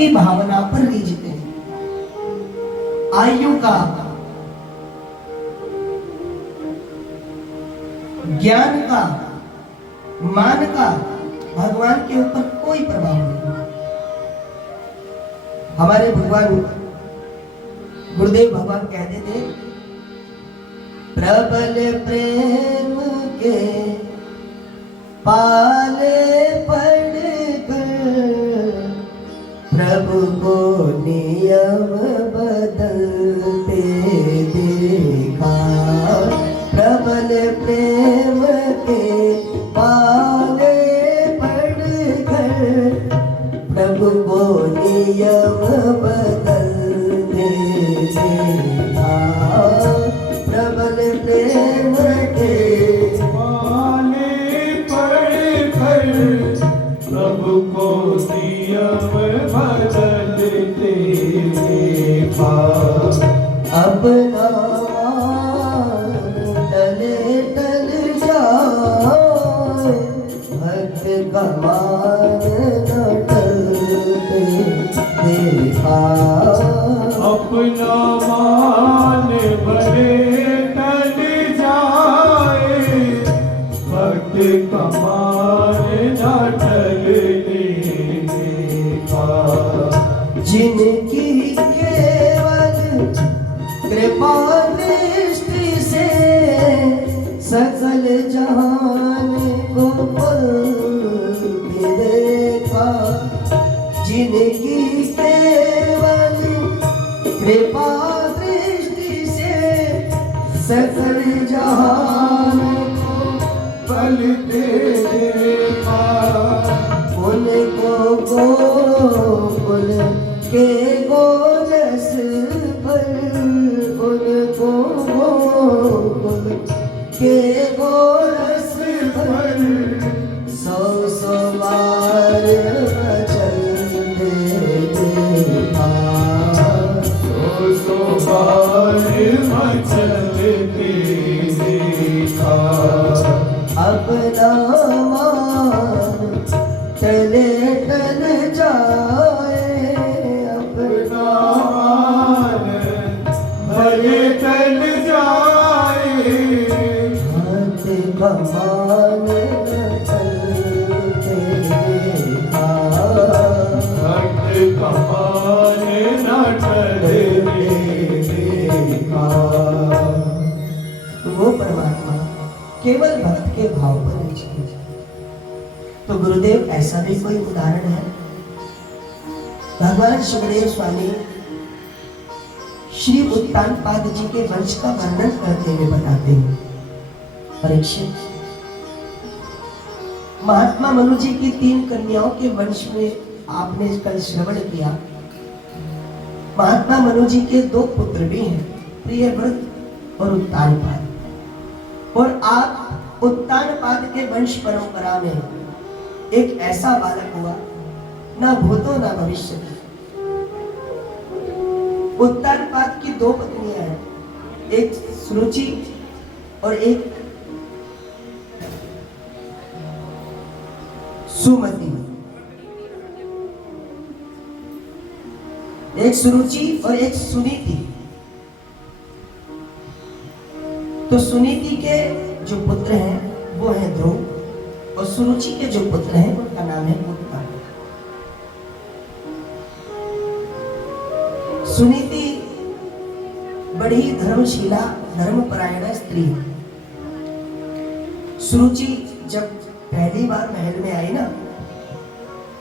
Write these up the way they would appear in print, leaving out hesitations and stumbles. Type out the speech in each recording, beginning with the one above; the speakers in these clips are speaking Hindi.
की भावना पर रीझते हैं। आयु का, ज्ञान का, मान का भगवान के ऊपर कोई प्रभाव नहीं। हमारे भगवान गुरुदेव भगवान कहते थे, प्रबल प्रेम के पाले पड़कर प्रभु को नियम बदलते देखा। प्रबल प्रेम के पाले पड़कर प्रभु को नियम बदलते देखा। प्रबल प्रेम के पाले पड़कर प्रभु को नियम बदलते देखा। अब टले टल जाए भक्त का मान न टलते देखा। अपना मान भले टल जाए भक्त का मान न टलने देखा। जिनकी केवल कृपा दृष्टि से सकल जहान को पलके देखा। जिनकी केवल कृपा दृष्टि से सकल जहान को पलते देखा। उनको गोकुल के गोरस पर, उनको गोकुल के गोरस पर सौ सौ बार चलते देखा। सौ बार मचलते देखा। अपना मान टले टल जाए, अपना मान भले टल जाए हाथ का मान टलते देखा। भक्त का मान न टले देखा। वो परमात्मा केवल भक्त के भाव पर रीझते हैं। तो गुरुदेव ऐसा भी कोई उदाहरण है? भगवान सुखदेव स्वामी श्री उत्तानपाद जी के वंश का वर्णन करते हुए बताते हैं, परीक्षित, महात्मा मनु जी की 3 कन्याओं के वंश में आपने कल श्रवण किया। महात्मा मनु जी के 2 पुत्र भी हैं, प्रियव्रत और उत्तानपाद। और आप उत्तानपाद के वंश परंपरा में एक ऐसा बालक हुआ, ना भूतो ना भविष्य की। उत्तानपाद की 2 पत्नियां हैं, एक सुरुचि और एक सुमति। एक सुरुचि और एक सुनीति। तो सुनीति के जो पुत्र हैं वो है ध्रुव, और सुरुचि के जो पुत्र हैं उनका नाम है उत्तान। सुनीति बड़ी धर्मशीला धर्मपरायण स्त्री है। सुरुचि जब पहली बार महल में आई ना,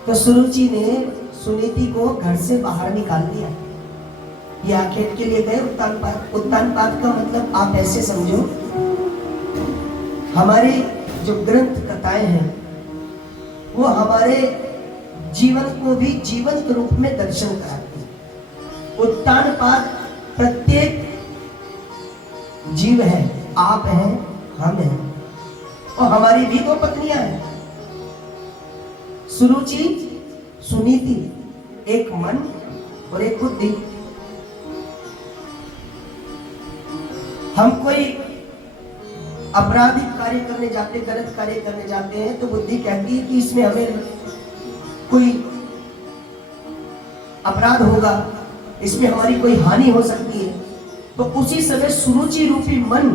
तो सुरुचि ने सुनीति को घर से बाहर निकाल दिया। ये आखेट के लिए गए उत्तानपाद। उत्तानपाद का मतलब आप ऐसे समझो, हमारे जो ग्रंथ कथाएं हैं वो हमारे जीवन को भी जीवंत रूप में दर्शन कराती है। उत्तानपाद प्रत्येक जीव है, आप हैं, हम हैं, और हमारी भी 2 पत्नियां हैं, सुरुचि, सुनीति, एक मन और एक बुद्धि। हम कोई आपराधिक कार्य करने जाते, गलत कार्य करने जाते हैं, तो बुद्धि कहती है कि इसमें हमें कोई अपराध होगा, इसमें हमारी कोई हानि हो सकती है। तो उसी समय सुरुचि रूपी मन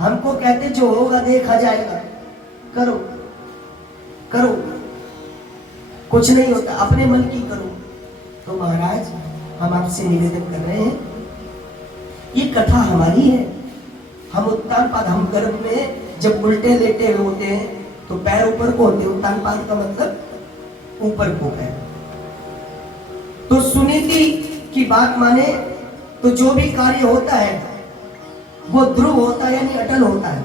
हमको कहते जो होगा देखा जाएगा, करो करो, कुछ नहीं होता, अपने मन की करो। तो महाराज हम आपसे निवेदन कर रहे हैं, ये कथा हमारी है। हम उत्तान पाद, हम गर्भ में जब उल्टे लेटे हुए होते हैं तो पैर ऊपर को होते हैं, उत्तान पाद का मतलब ऊपर को पैर। तो सुनीति की बात माने तो जो भी कार्य होता है वो ध्रुव होता है, यानी अटल होता है।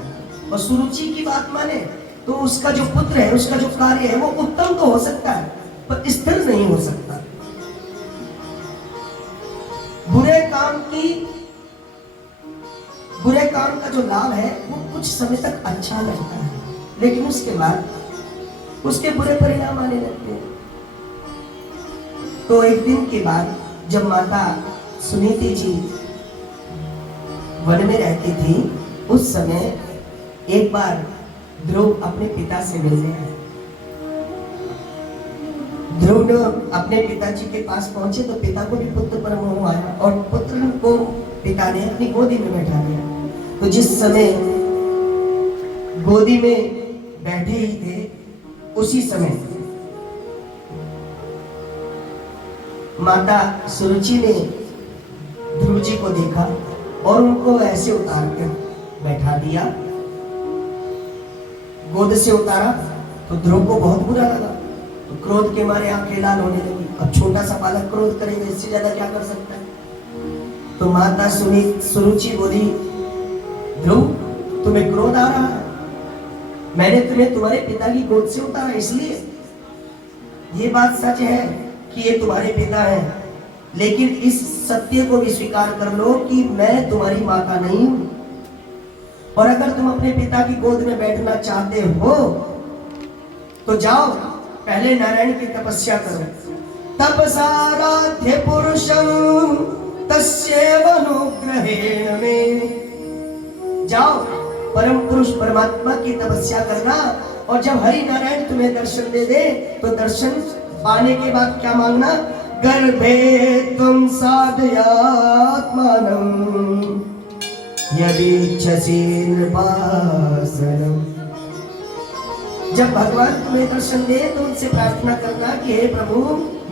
और सुरुचि की बात माने तो उसका जो पुत्र है, उसका जो कार्य है वो उत्तम तो हो सकता है पर स्थिर नहीं हो सकता। बुरे काम का जो लाभ है वो कुछ समय तक अच्छा लगता है, लेकिन उसके बाद उसके बुरे परिणाम आने लगते हैं। तो एक दिन के बाद जब माता सुनीति जी वन में रहती थी, उस समय एक बार ध्रुव अपने पिता से मिलने आए। ध्रुव ने अपने पिताजी के पास पहुंचे तो पिता को भी पुत्र पर मोह आया और पुत्र को पिता ने अपनी गोदी में बैठा दिया। तो जिस समय गोदी में बैठे ही थे, उसी समय माता सुरुचि ने ध्रुव जी को देखा और उनको ऐसे उतार कर बैठा दिया, गोद से उतारा। तो ध्रुव को बहुत बुरा लगा, तो क्रोध के मारे आंखें लाल होने लगी। अब छोटा सा बालक क्रोध करेगा, इससे ज्यादा क्या कर सकता है। तो माता सुरुचि बोली, ध्रुव तुम्हें क्रोध आ रहा है, मैंने तुम्हें तुम्हारे पिता की गोद से उतारा इसलिए। ये बात सच है कि ये तुम्हारे पिता हैं, लेकिन इस सत्य को भी स्वीकार कर लो कि मैं तुम्हारी माता नहीं हूं। और अगर तुम अपने पिता की गोद में बैठना चाहते हो तो जाओ, पहले नारायण की तपस्या करो। तपसाराध्य पुरुषं तस्यैव अनुग्रहेण में। जाओ परम पुरुष परमात्मा की तपस्या करना, और जब हरि नारायण तुम्हें दर्शन दे दे तो दर्शन पाने के बाद क्या मांगना, गर्भे त्वं साधयात्मानं यदीच्छसि नृपासनम्। जब भगवान तुम्हें दर्शन दे तो उनसे प्रार्थना करना कि हे प्रभु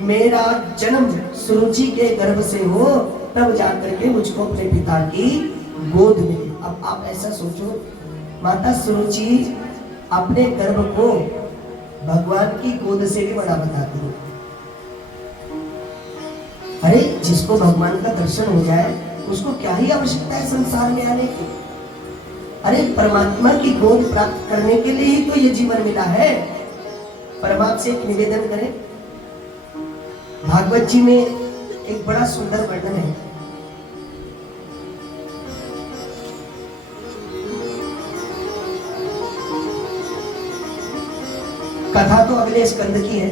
मेरा जन्म सुरुचि के गर्भ से हो, तब जाकर के मुझको अपने पिता की गोद मिले। अब आप ऐसा सोचो, माता सुरुचि अपने गर्भ को भगवान की गोद से भी बड़ा बताती है। अरे जिसको भगवान का दर्शन हो जाए उसको क्या ही आवश्यकता है संसार में आने की। अरे परमात्मा की गोद प्राप्त करने के लिए ही तो ये जीवन मिला है। परमात्मा से एक निवेदन करें, भागवत जी में एक बड़ा सुंदर वर्णन है। कथा तो अगले स्कंद की है,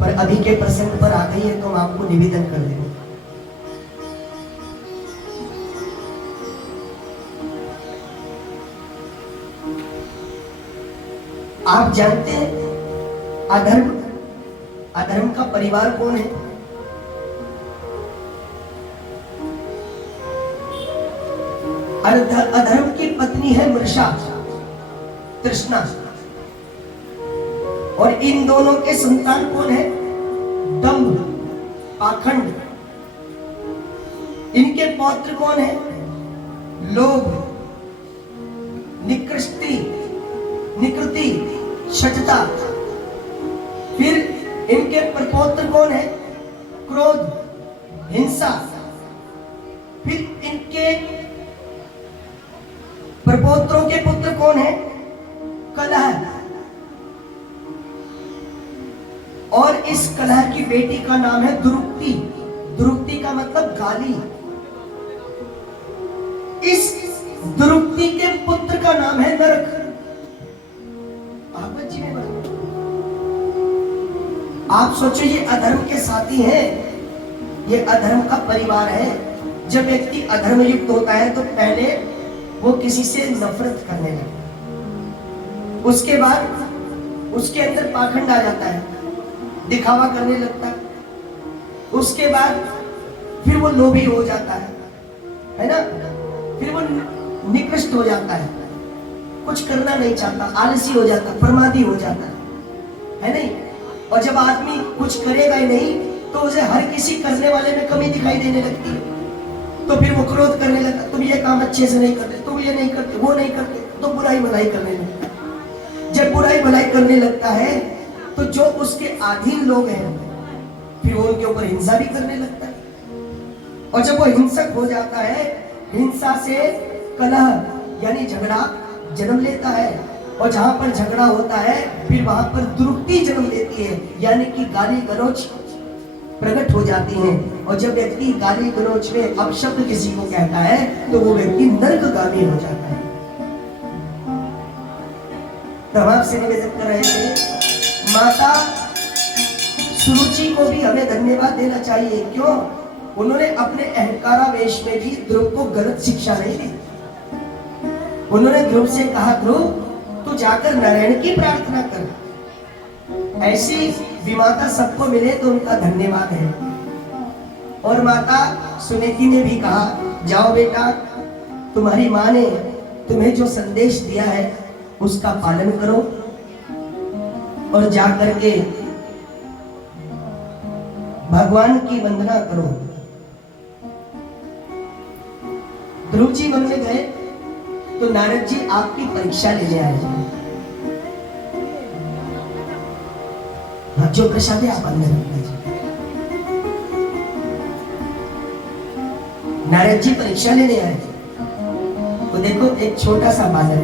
पर अभी के प्रसंग पर आ गई है तो हम आपको निवेदन कर देंगे। आप जानते हैं अधर्म का परिवार कौन है? अधर्म की पत्नी है मृषा, तृष्णा, और इन दोनों के संतान कौन है? दंभ, पाखंड। इनके पौत्र कौन है? लोभ, निकृति, शठता। फिर इनके प्रपौत्र कौन है? क्रोध, हिंसा। फिर इनके प्रपौत्रों के पुत्र कौन है? कलह। और इस कलह की बेटी का नाम है दुरुक्ति। दुरुक्ति का मतलब गाली। इस दुरुक्ति के पुत्र का नाम है नरक। भागवत जी में वर्णन। आप सोचो ये अधर्म के साथी हैं, ये अधर्म का परिवार है। जब व्यक्ति अधर्म युक्त होता है तो पहले वो किसी से नफरत करने लगता है, उसके बाद उसके अंदर पाखंड आ जाता है, दिखावा करने लगता है, उसके बाद फिर वो लोभी हो जाता है ना, फिर वो निकृष्ट हो जाता है, कुछ करना नहीं चाहता, आलसी हो जाता, प्रमादी हो जाता है नहीं। और जब आदमी कुछ करेगा ही नहीं तो उसे हर किसी करने वाले में कमी दिखाई देने लगती है, तो फिर वो क्रोध करने लगता, तुम ये काम अच्छे से नहीं करते, तुम ये नहीं करते, वो नहीं करते, तो बुराई भलाई करने लगता है। जब बुराई भलाई करने लगता है तो जो उसके अधीन लोग हैं फिर वो उनके ऊपर हिंसा भी करने लगता है, और जब वो हिंसक हो जाता है, हिंसा से कलह यानी झगड़ा जन्म लेता है, और जहां पर झगड़ा होता है फिर वहां पर दुरुक्ति जन्म लेती है, यानी कि गाली गलौज प्रकट हो जाती हैं। और जब व्यक्ति गाली गलौज में अपशब्द किसी को कहता है तो वो व्यक्ति नरकगामी हो जाता है। प्रभाव से निवेदन कर रहे थे, माता सुरुचि को भी हमें धन्यवाद देना चाहिए। क्यों? उन्होंने अपने अहंकारावेश में भी ध्रुव को गलत शिक्षा नहीं दी। उन्होंने ध्रुव से कहा, ध्रुव तू जाकर नारायण की प्रार्थना कर। ऐसी विमाता सबको मिले तो उनका धन्यवाद है। और माता सुनीति ने भी कहा, जाओ बेटा, तुम्हारी माँ ने तुम्हें जो संदेश दिया है उसका पालन करो और जाकर के भगवान की वंदना करो। ध्रुव जी वन में गए तो नारद जी आपकी परीक्षा लेने आए। जो प्रसाद है आप अंदर रख लीजिए। नारद जी परीक्षा लेने आए तो देखो एक छोटा सा बालक,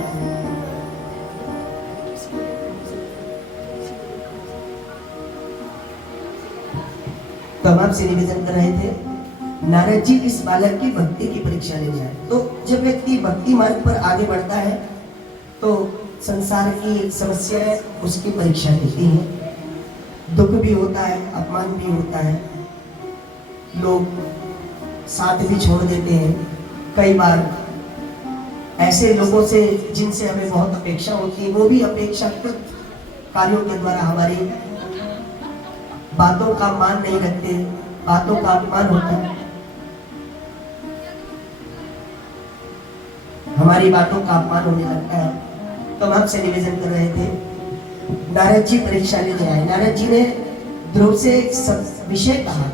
तो हम आपसे निवेदन कर रहे थे, नारद जी इस बालक की भक्ति की परीक्षा लेने आए। तो जब व्यक्ति भक्ति मार्ग पर आगे बढ़ता है तो संसार की समस्याएं उसकी परीक्षा लेती हैं, दुख भी होता है, अपमान भी होता है, लोग साथ भी छोड़ देते हैं। कई बार ऐसे लोगों से जिनसे हमें बहुत अपेक्षा होती है वो भी अपेक्षाकृत कार्यों के द्वारा हमारी बातों का मान नहीं रखते, बातों का अपमान होता है, हमारी बातों का अपमान होने लगता है। तो हम आपसे निवेदन कर रहे थे, नारद जी परीक्षा लेने आए। नारद जी ने ध्रुव से एक सब विषय कहा,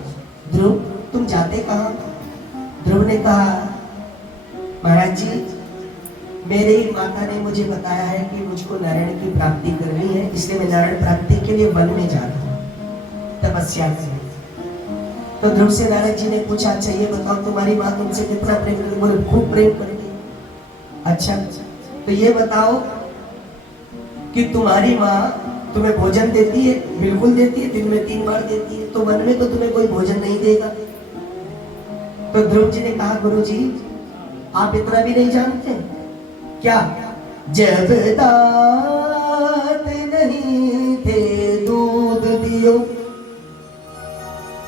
ध्रुव तुम जाते कहाँ? ध्रुव ने कहा, महाराज जी मेरी माता ने मुझे बताया है कि मुझको नारायण की प्राप्ति करनी है, इसलिए मैं नारायण प्राप्ति के लिए वन में जा रहा हूँ, तपस्या करें। तो ध्रुव से नारद जी ने पूछा, अच्छा ये बताओ तुम्हारी माँ तुमसे कितना प्रेम करती? बोले खूब प्रेम करती। अच्छा तो ये बताओ कि तुम्हारी माँ तुम्हें भोजन देती है? बिल्कुल देती है, दिन में 3 बार देती है। तो वन में तो तुम्हें कोई भोजन नहीं देगा। तो ध्रुव जी ने कहा, गुरु जी आप इतना भी नहीं जानते क्या? जब दांत नहीं थे दूध दियो,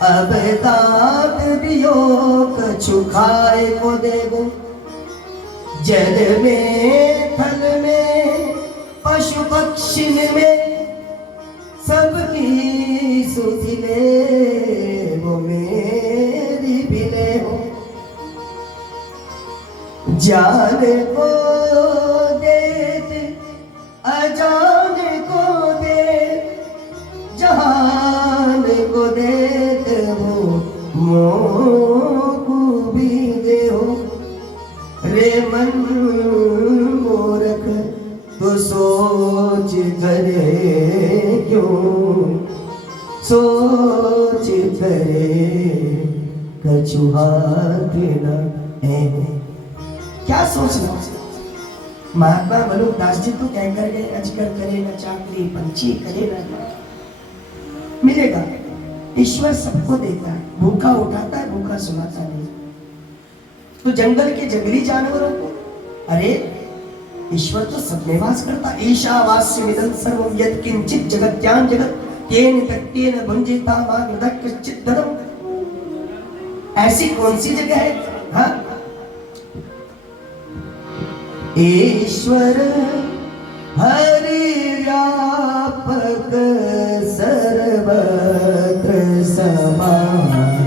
अब दांत दियो कछु खाए को देगो। जल में थल में पशु पक्षी में सबकी सुधि ले, वो मेरी भी ले हो। जान को देते अजान को दे, जहान को देते हो मोको भी दे हो। रे मन मूर्ख तो सोच करे क्यों, सोच करे कछु हाथ न है। क्या सोचना? महात्मा बलुक दास जी तो कह कर गए, अजगर करे न चाकरी, पंछी करे न मिलेगा। ईश्वर सबको देता है, भूखा उठाता है, भूखा सुलाता नहीं। तो जंगल के जंगली जानवरों को, अरे ईश्वर तो सब में वास करता। ईशावास्यमिदं सर्वं यत् किंचित् जगत्यां जगत् तेन तक्तेन भुंजिता मागधः कश्चित् धनम्। ऐसी कौन सी जगह है? हाँ, ईश्वर हरि व्यापक सर्वत्र समान।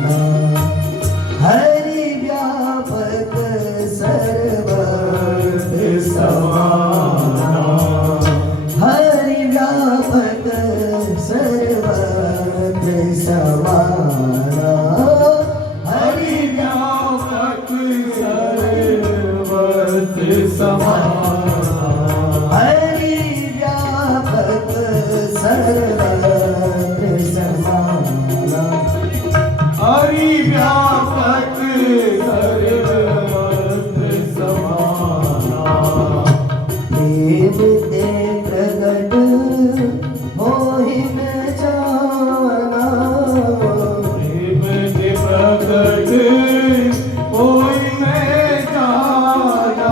हरि व्यापक सर्वत्र समाना हरि व्यापक सर्वत्र समाना हरि व्यापक सर्वत्र समाना प्रेम ते प्रगट होहि न जाना प्रेम के प्रगट कोई मैं जाना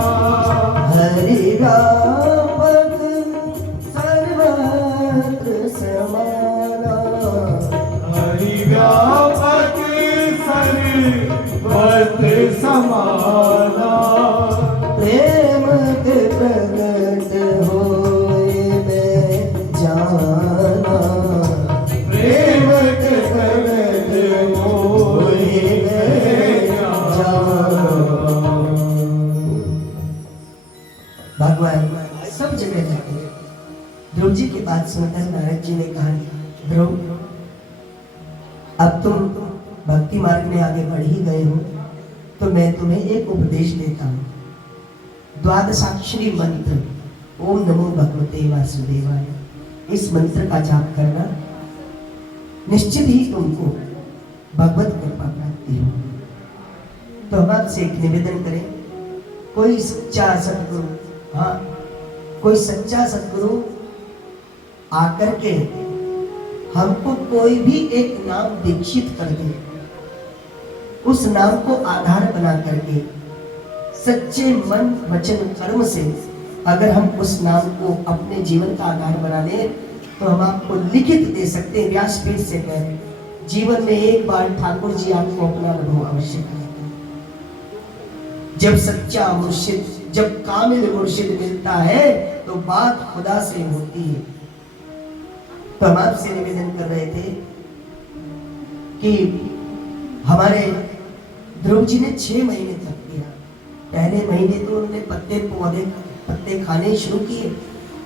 हरि व्यापक सर्वत्र समाना हरि व्यापक सर्वत्र समाना प्रेम के प्रगट होए मैं जाना प्रेम के प्रगट होए मैं जाना भगवान सब जगह जाते हैं। ध्रुव जी की बात सुनकर नारद जी ने कहा, ध्रुव अब तुम भक्ति मार्ग में आगे बढ़ ही गए हो, तो मैं तुम्हें एक उपदेश देता हूँ। द्वादशाक्षरी मंत्र ओम नमो भगवते वासुदेवाय, इस मंत्र का जाप करना, निश्चित ही तुमको भगवत कृपा प्राप्ति हो। तो हम आपसे एक निवेदन करें, कोई सच्चा सदगुरु, हाँ कोई सच्चा सदगुरु आकर के हमको कोई भी एक नाम दीक्षित कर दे, उस नाम को आधार बना करके सच्चे मन वचन कर्म से अगर हम उस नाम को अपने जीवन का आधार बना लें, तो हम आपको लिखित दे सकते हैं, व्यासपीठ से कह, जीवन में एक बार ठाकुर जी आपको अपना अनुभव अवश्य कराएंगे। जब सच्चा मुर्शिद, जब कामिल मुर्शिद मिलता है तो बात खुदा से होती है। तो हम आपसे निवेदन कर रहे थे कि हमारे ध्रुव जी ने 6 महीने तक किया। पहले महीने तो उन्होंने पत्ते खाने शुरू किए,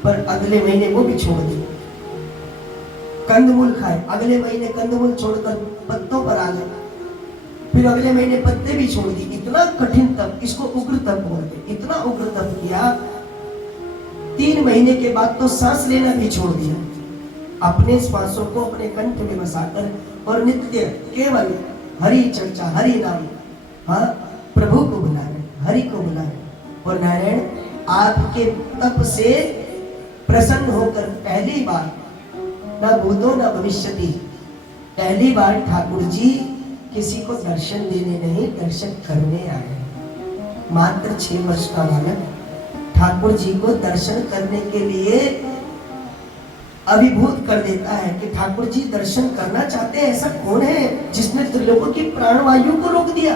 पर अगले महीने वो भी छोड़ दिए। कंदमूल खाए, अगले महीने कंदमूल छोड़कर पत्तों पर आ गए, फिर अगले महीने पत्ते भी छोड़ दिए। इतना कठिन तप, इसको उग्र तप बोलते, इतना उग्र तप किया। 3 महीने के बाद तो सांस लेना भी छोड़ दिया, अपने श्वासों को अपने कंठ में बसाकर और नित्य केवल हरि चर्चा, हरि नाम, हाँ प्रभु को बुलाए, हरि को बुलाए। और नारायण आपके तप से प्रसन्न होकर पहली बार, ना भूतो ना भविष्यति, पहली बार ठाकुर जी किसी को दर्शन देने नहीं, दर्शन करने आए। मात्र 6 वर्ष का बालक ठाकुर जी को दर्शन करने के लिए अभिभूत कर देता है कि ठाकुर जी दर्शन करना चाहते हैं। ऐसा कौन है जिसने त्रिलोकों की प्राणवायु को रोक दिया?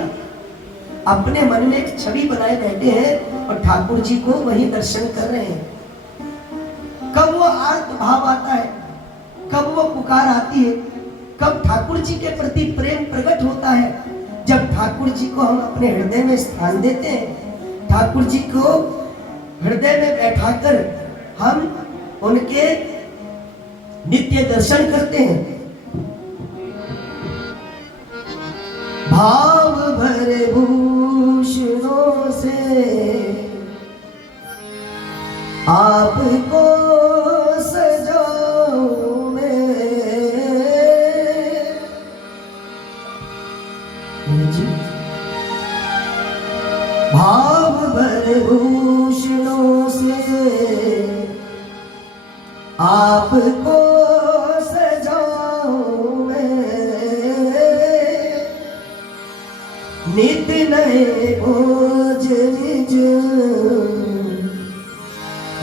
अपने मन में एक छवि बनाए बैठे हैं और ठाकुर जी को वही दर्शन कर रहे हैं। कब वो आर्त भाव आता है, कब वो पुकार आती है, कब ठाकुर जी के प्रति प्रेम प्रकट होता है? जब ठाकुर जी को हम अपने हृदय में स्थान देते हैं, ठाकुर जी को हृदय में बैठाकर हम उनके नित्य दर्शन करते हैं। भाव भरे भूषणों से आपको सजाऊं मैं, भाव भरे भूषणों से आपको सजाऊं मैं, नित नए भोज निज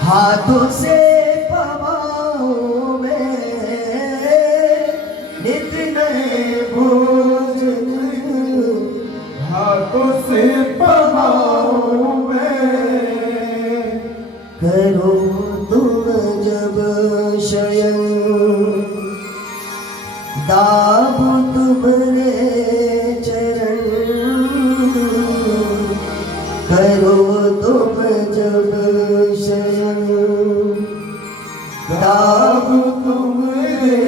हाथों से पवाऊं मैं, नित नए भोज निज हाथों से पवाऊं मैं। करो तुम जब शयन दाबू तुमरे चरण, करो तुम जब शयन दाबू तुमरे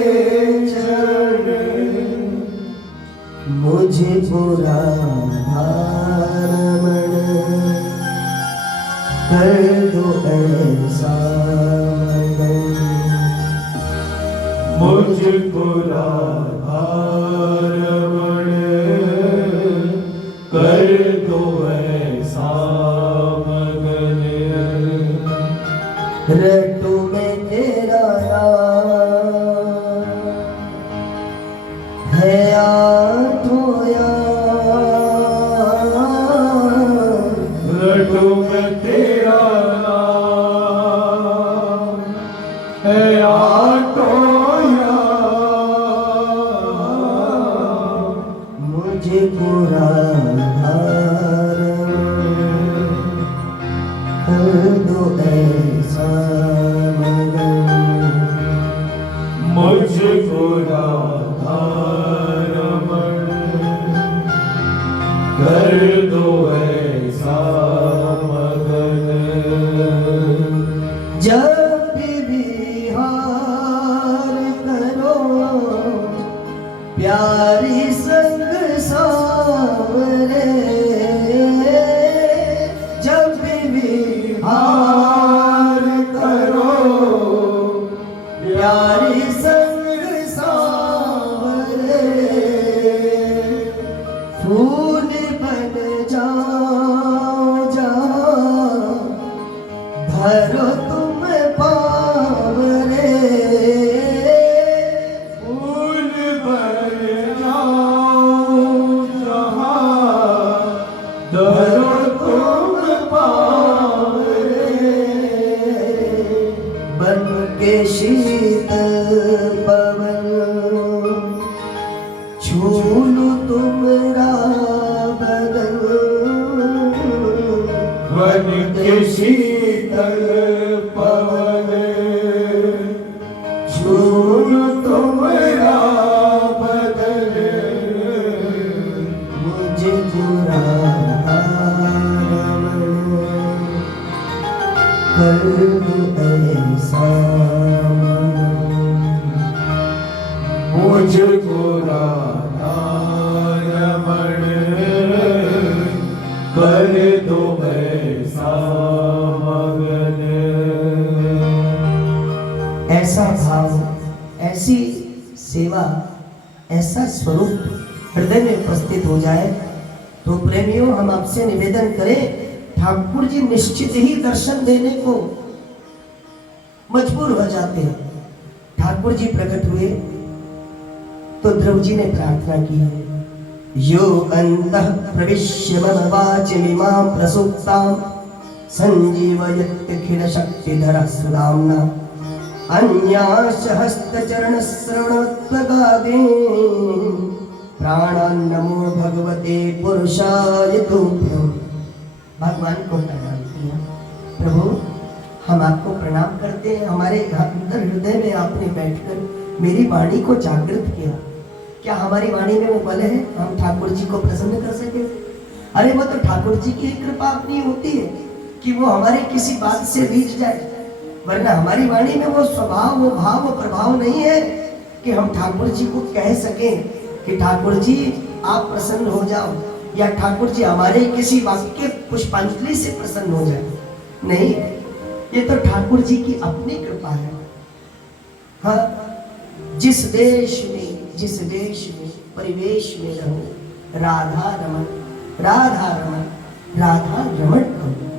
चरण, मुझे पूरा रमण कर दो ऐसा मगन। मुझको राधा रमण कर दो ऐसा मगन। रटू में तेरा नाम है आठोया। रटू में तेरा नाम है आटोया। मुझे पूरा कर दो ऐसा मगन। मुझको राधा रमण कर दो ऐसा मगन। जब विहार करो प्यारी संग सावरे। जब विहार करो प्यारी संग सावरे। फूल बन जाओ जहाँ धरो तुम पावरे। फूल बन जाओ जहाँ धरो तुम पावरे। बन के शीतल पवन छूलू तुमरा बदन। वन के शीतल पवन छूल तुमरा बदन। मुझे पूरा रमण कर दो ऐसा मगन। मुझको राधा रमण कर दो ऐसा मगन। ऐसा भाव, ऐसी सेवा, ऐसा स्वरूप हृदय में उपस्थित हो जाए तो प्रेमियों हम आपसे निवेदन करें, ठाकुर जी निश्चित ही दर्शन देने को मजबूर हो जाते हैं। ठाकुर जी प्रकट हुए तो ध्रुव जी ने प्रार्थना की, यो अंतः प्रविश्य मम वाचमिमां प्रसुप्तां संजीवयत्यखिल शक्तिधरः सुदाम्ना। अन्याश्च हस्तचरणश्रवणत्वगादीन् प्राणान् नमो भगवते पुरुषाय तुभ्यम्। भगवान को प्रणाम किया, प्रभु हम आपको प्रणाम करते हैं। हमारे अंदर हृदय में आपने बैठकर मेरी वाणी को जागृत किया। क्या हमारी वाणी में वो बल है हम ठाकुर जी को प्रसन्न कर सके? अरे वो तो ठाकुर जी की कृपा अपनी होती है कि वो हमारे किसी बात से रीझ जाए, वरना हमारी वाणी में वो स्वभाव, वो भाव, वो प्रभाव नहीं है कि हम ठाकुर जी को कह सकें कि ठाकुर जी आप प्रसन्न हो जाओ, या ठाकुर जी हमारे किसी वाक्य के पुष्पांजलि से प्रसन्न हो जाए। नहीं, ये तो ठाकुर जी की अपनी कृपा है। हाँ, जिस देश में, जिस देश में, परिवेश में रहो, राधा रमण, राधा रमण, राधा रमण करो।